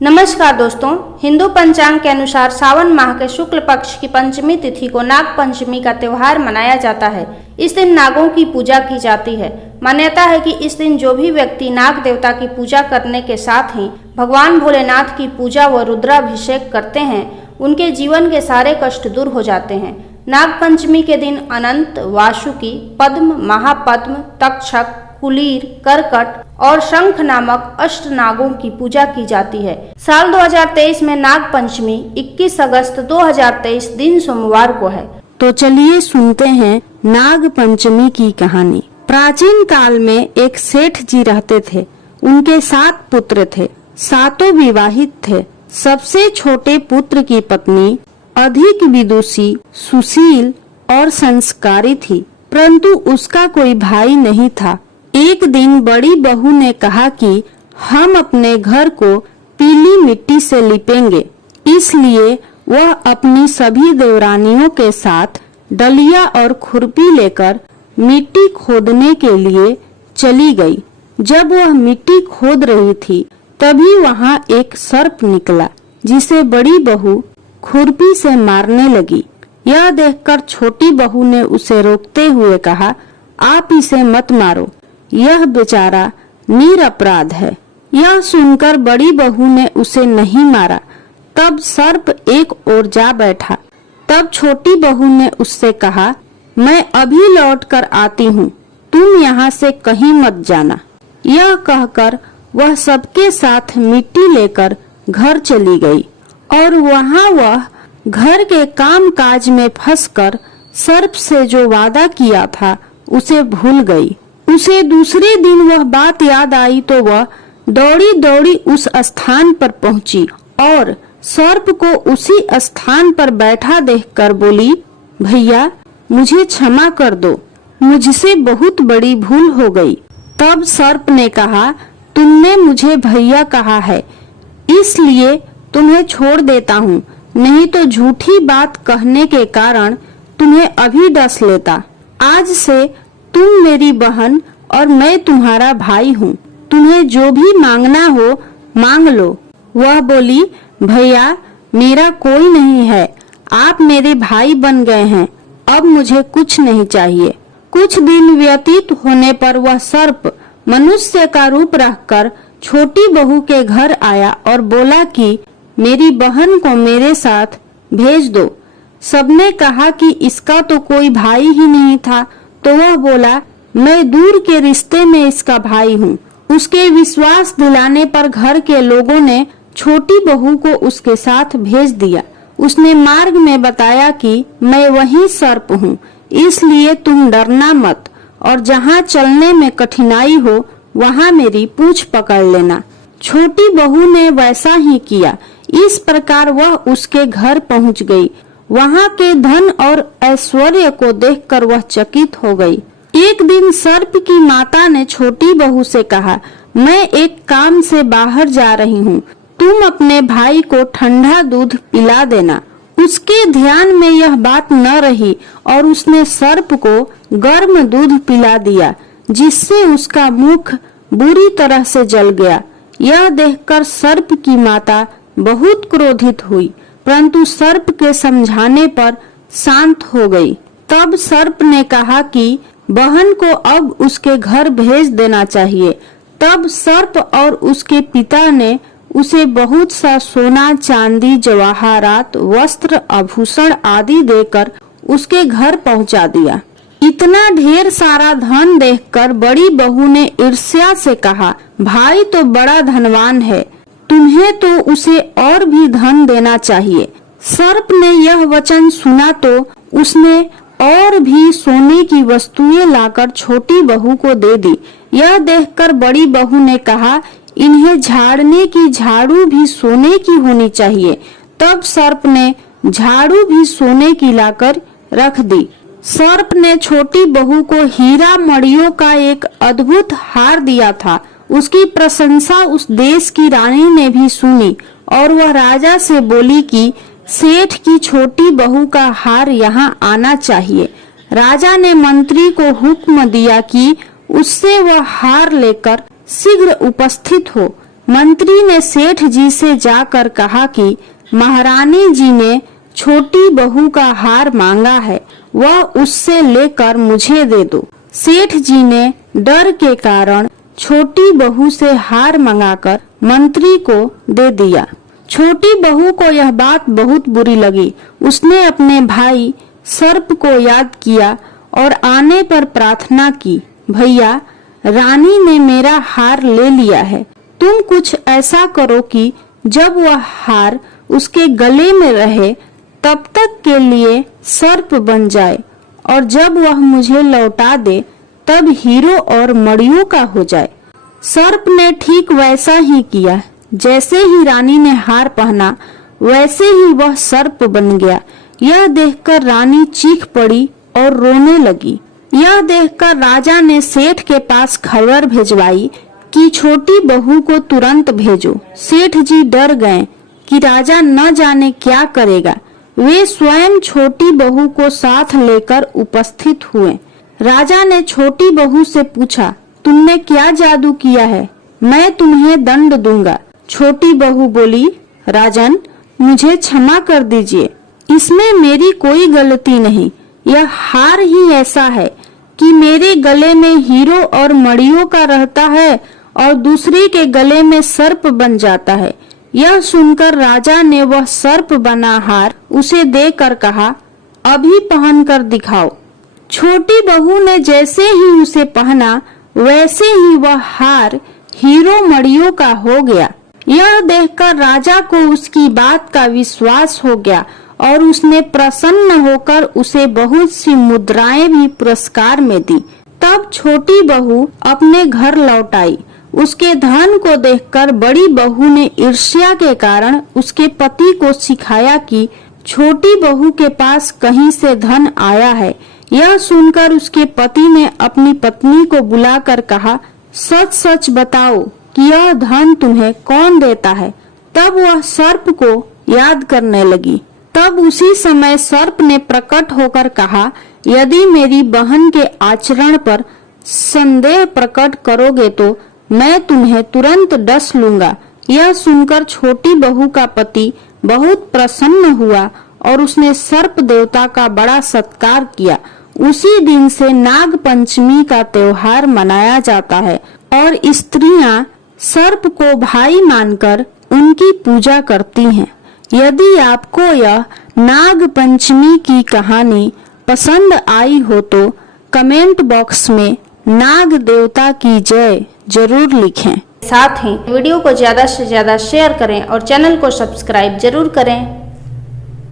नमस्कार दोस्तों, हिंदू पंचांग के अनुसार सावन माह के शुक्ल पक्ष की पंचमी तिथि को नाग पंचमी का त्योहार मनाया जाता है। इस दिन नागों की पूजा की जाती है। मान्यता है कि इस दिन जो भी व्यक्ति नाग देवता की पूजा करने के साथ ही भगवान भोलेनाथ की पूजा व रुद्राभिषेक करते हैं, उनके जीवन के सारे कष्ट दूर हो जाते हैं। नाग पंचमी के दिन अनंत, वासुकी, पद्म, महापद्म, तक्षक, कुलीर, करकट और शंख नामक अष्ट नागों की पूजा की जाती है। साल 2023 में नाग पंचमी 21 अगस्त 2023 दिन सोमवार को है। तो चलिए सुनते हैं नाग पंचमी की कहानी। प्राचीन काल में एक सेठ जी रहते थे। उनके 7 पुत्र थे, सातों विवाहित थे। सबसे छोटे पुत्र की पत्नी अधिक विदुषी, सुशील और संस्कारी थी, परंतु उसका कोई भाई नहीं था। एक दिन बड़ी बहू ने कहा कि हम अपने घर को पीली मिट्टी से लिपेंगे, इसलिए वह अपनी सभी देवरानियों के साथ डलिया और खुरपी लेकर मिट्टी खोदने के लिए चली गई। जब वह मिट्टी खोद रही थी, तभी वहां एक सर्प निकला, जिसे बड़ी बहू खुरपी से मारने लगी। यह देखकर छोटी बहू ने उसे रोकते हुए कहा, आप इसे मत मारो, यह बेचारा निरपराध है। यह सुनकर बड़ी बहू ने उसे नहीं मारा। तब सर्प एक ओर जा बैठा। तब छोटी बहू ने उससे कहा, मैं अभी लौट कर आती हूँ, तुम यहाँ से कहीं मत जाना। यह कहकर वह सबके साथ मिट्टी लेकर घर चली गई और वहाँ वह घर के काम काज में फंसकर सर्प से जो वादा किया था उसे भूल गई। उसे दूसरे दिन वह बात याद आई तो वह दौड़ी दौड़ी उस स्थान पर पहुंची और सर्प को उसी स्थान पर बैठा देखकर बोली, भैया मुझे क्षमा कर दो, मुझसे बहुत बड़ी भूल हो गई। तब सर्प ने कहा, तुमने मुझे भैया कहा है, इसलिए तुम्हें छोड़ देता हूँ, नहीं तो झूठी बात कहने के कारण तुम्हें अभी डस लेता। आज से तुम मेरी बहन और मैं तुम्हारा भाई हूँ, तुम्हें जो भी मांगना हो मांग लो। वह बोली, भैया मेरा कोई नहीं है, आप मेरे भाई बन गए हैं, अब मुझे कुछ नहीं चाहिए। कुछ दिन व्यतीत होने पर वह सर्प मनुष्य का रूप रखकर छोटी बहू के घर आया और बोला कि मेरी बहन को मेरे साथ भेज दो। सबने कहा कि इसका तो कोई भाई ही नहीं था, तो वह बोला, मैं दूर के रिश्ते में इसका भाई हूँ। उसके विश्वास दिलाने पर घर के लोगों ने छोटी बहू को उसके साथ भेज दिया। उसने मार्ग में बताया कि मैं वही सर्प हूँ, इसलिए तुम डरना मत और जहाँ चलने में कठिनाई हो वहाँ मेरी पूंछ पकड़ लेना। छोटी बहू ने वैसा ही किया। इस प्रकार वह उसके घर पहुँच गई। वहाँ के धन और ऐश्वर्य को देखकर वह चकित हो गई। एक दिन सर्प की माता ने छोटी बहू से कहा, मैं एक काम से बाहर जा रही हूँ, तुम अपने भाई को ठंडा दूध पिला देना। उसके ध्यान में यह बात न रही और उसने सर्प को गर्म दूध पिला दिया, जिससे उसका मुख बुरी तरह से जल गया। यह देखकर सर्प की माता बहुत क्रोधित हुई, परंतु सर्प के समझाने पर शांत हो गई। तब सर्प ने कहा कि बहन को अब उसके घर भेज देना चाहिए। तब सर्प और उसके पिता ने उसे बहुत सा सोना, चांदी, जवाहरात, वस्त्र, आभूषण आदि देकर उसके घर पहुंचा दिया। इतना ढेर सारा धन देखकर बड़ी बहू ने ईर्ष्या से कहा, भाई तो बड़ा धनवान है, तुम्हें तो उसे और भी धन देना चाहिए। सर्प ने यह वचन सुना तो उसने और भी सोने की वस्तुएं लाकर छोटी बहू को दे दी। यह देखकर बड़ी बहू ने कहा, इन्हें झाड़ने की झाड़ू भी सोने की होनी चाहिए। तब सर्प ने झाड़ू भी सोने की लाकर रख दी। सर्प ने छोटी बहू को हीरा मणियों का एक अद्भुत हार दिया था। उसकी प्रशंसा उस देश की रानी ने भी सुनी और वह राजा से बोली कि सेठ की छोटी बहू का हार यहाँ आना चाहिए। राजा ने मंत्री को हुक्म दिया कि उससे वह हार लेकर शीघ्र उपस्थित हो। मंत्री ने सेठ जी से जाकर कहा कि महारानी जी ने छोटी बहू का हार मांगा है, वह उससे लेकर मुझे दे दो। सेठ जी ने डर के कारण छोटी बहू से हार मंगाकर मंत्री को दे दिया। छोटी बहू को यह बात बहुत बुरी लगी। उसने अपने भाई सर्प को याद किया और आने पर प्रार्थना की, भैया, रानी ने मेरा हार ले लिया है, तुम कुछ ऐसा करो कि जब वह हार उसके गले में रहे तब तक के लिए सर्प बन जाए, और जब वह मुझे लौटा दे तब हीरो और मड़ियों का हो जाए। सर्प ने ठीक वैसा ही किया। जैसे ही रानी ने हार पहना वैसे ही वह सर्प बन गया। यह देखकर रानी चीख पड़ी और रोने लगी। यह देखकर राजा ने सेठ के पास खबर भिजवाई कि छोटी बहू को तुरंत भेजो। सेठ जी डर गए कि राजा न जाने क्या करेगा। वे स्वयं छोटी बहू को साथ लेकर उपस्थित हुए। राजा ने छोटी बहू से पूछा, तुमने क्या जादू किया है? मैं तुम्हें दंड दूंगा। छोटी बहू बोली, राजन, मुझे क्षमा कर दीजिए, इसमें मेरी कोई गलती नहीं। यह हार ही ऐसा है कि मेरे गले में हीरो और मड़ियों का रहता है और दूसरे के गले में सर्प बन जाता है। यह सुनकर राजा ने वह सर्प बना हार उसे देकर कहा, अभी पहन कर दिखाओ। छोटी बहू ने जैसे ही उसे पहना वैसे ही वह हार हीरो मड़ियों का हो गया। यह देखकर राजा को उसकी बात का विश्वास हो गया और उसने प्रसन्न होकर उसे बहुत सी मुद्राएं भी पुरस्कार में दी। तब छोटी बहू अपने घर लौट आई। उसके धन को देखकर बड़ी बहू ने ईर्ष्या के कारण उसके पति को सिखाया कि छोटी बहू के पास कहीं से धन आया है। यह सुनकर उसके पति ने अपनी पत्नी को बुलाकर कहा, सच सच बताओ कि यह धन तुम्हें कौन देता है? तब वह सर्प को याद करने लगी। तब उसी समय सर्प ने प्रकट होकर कहा, यदि मेरी बहन के आचरण पर संदेह प्रकट करोगे तो मैं तुम्हें तुरंत डस लूंगा। यह सुनकर छोटी बहू का पति बहुत प्रसन्न हुआ और उसने सर्प देवता का बड़ा सत्कार किया। उसी दिन से नाग पंचमी का त्योहार मनाया जाता है और स्त्रियां सर्प को भाई मानकर उनकी पूजा करती हैं। यदि आपको यह नाग पंचमी की कहानी पसंद आई हो तो कमेंट बॉक्स में नाग देवता की जय जरूर लिखें। साथ ही वीडियो को ज्यादा से ज्यादा शेयर करें और चैनल को सब्सक्राइब जरूर करें।